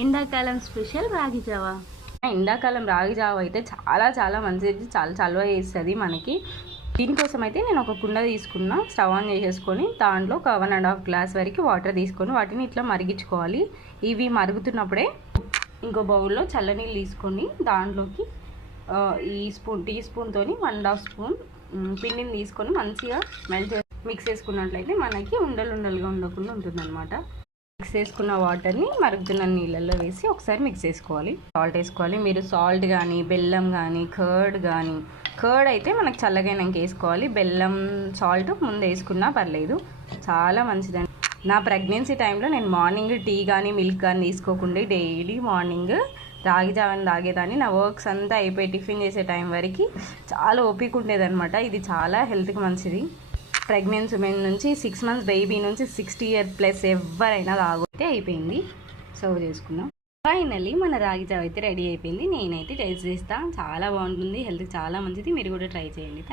ఎండాకాలం స్పెషల్ రాగి జావా. ఎండాకాలం రాగి జావ అయితే చాలా చాలా మంచిది. చాలా చలువ చేస్తుంది మనకి. దీనికోసం అయితే నేను ఒక కుండ తీసుకున్న. స్టవ్ ఆన్ చేసేసుకొని దాంట్లో ఒక వన్ అండ్ హాఫ్ గ్లాస్ వరకు వాటర్ తీసుకొని వాటిని ఇట్లా మరిగించుకోవాలి. ఇవి మరుగుతున్నప్పుడే ఇంకో బౌల్లో చల్లనీళ్ళు తీసుకొని దాంట్లోకి ఈ స్పూన్ టీ స్పూన్తో వన్ అండ్ హాఫ్ స్పూన్ పిండిని తీసుకొని మంచిగా మెల్ట్ మిక్స్ చేసుకున్నట్లయితే మనకి ఉండలు ఉండలుగా ఉండకుండా ఉంటుందన్నమాట. మిక్స్ చేసుకున్న వాటర్ని మరుగుతున్న నీళ్ళల్లో వేసి ఒకసారి మిక్స్ చేసుకోవాలి. సాల్ట్ వేసుకోవాలి. మీరు సాల్ట్ కానీ బెల్లం కానీ కర్డ్ కానీ కర్డ్ అయితే మనకు చల్లగైనాక వేసుకోవాలి. బెల్లం సాల్ట్ ముందు వేసుకున్నా పర్లేదు. చాలా మంచిదండి. నా ప్రెగ్నెన్సీ టైంలో నేను మార్నింగ్ టీ కానీ మిల్క్ కానీ తీసుకోకుండా డైలీ మార్నింగ్ రాగి జావని తాగేదాన్ని. నా వర్క్స్ అంతా అయిపోయి టిఫిన్ చేసే టైం వరకు చాలా ఓపిక ఉండేదన్నమాట. ఇది చాలా హెల్త్కి మంచిది. ప్రెగ్నెన్సీ ఉమెన్ నుంచి సిక్స్ మంత్స్ బేబీ నుంచి సిక్స్టీ ఇయర్ ప్లస్ ఎవరైనా తాగుతే అయిపోయింది. సర్వ్ చేసుకుందాం. ఫైనల్లీ మన రాగి జావ అయితే రెడీ అయిపోయింది. నేనైతే టేస్ట్ చేస్తాను చాలా బాగుంటుంది. హెల్త్కి చాలా మంచిది. మీరు కూడా ట్రై చేయండి.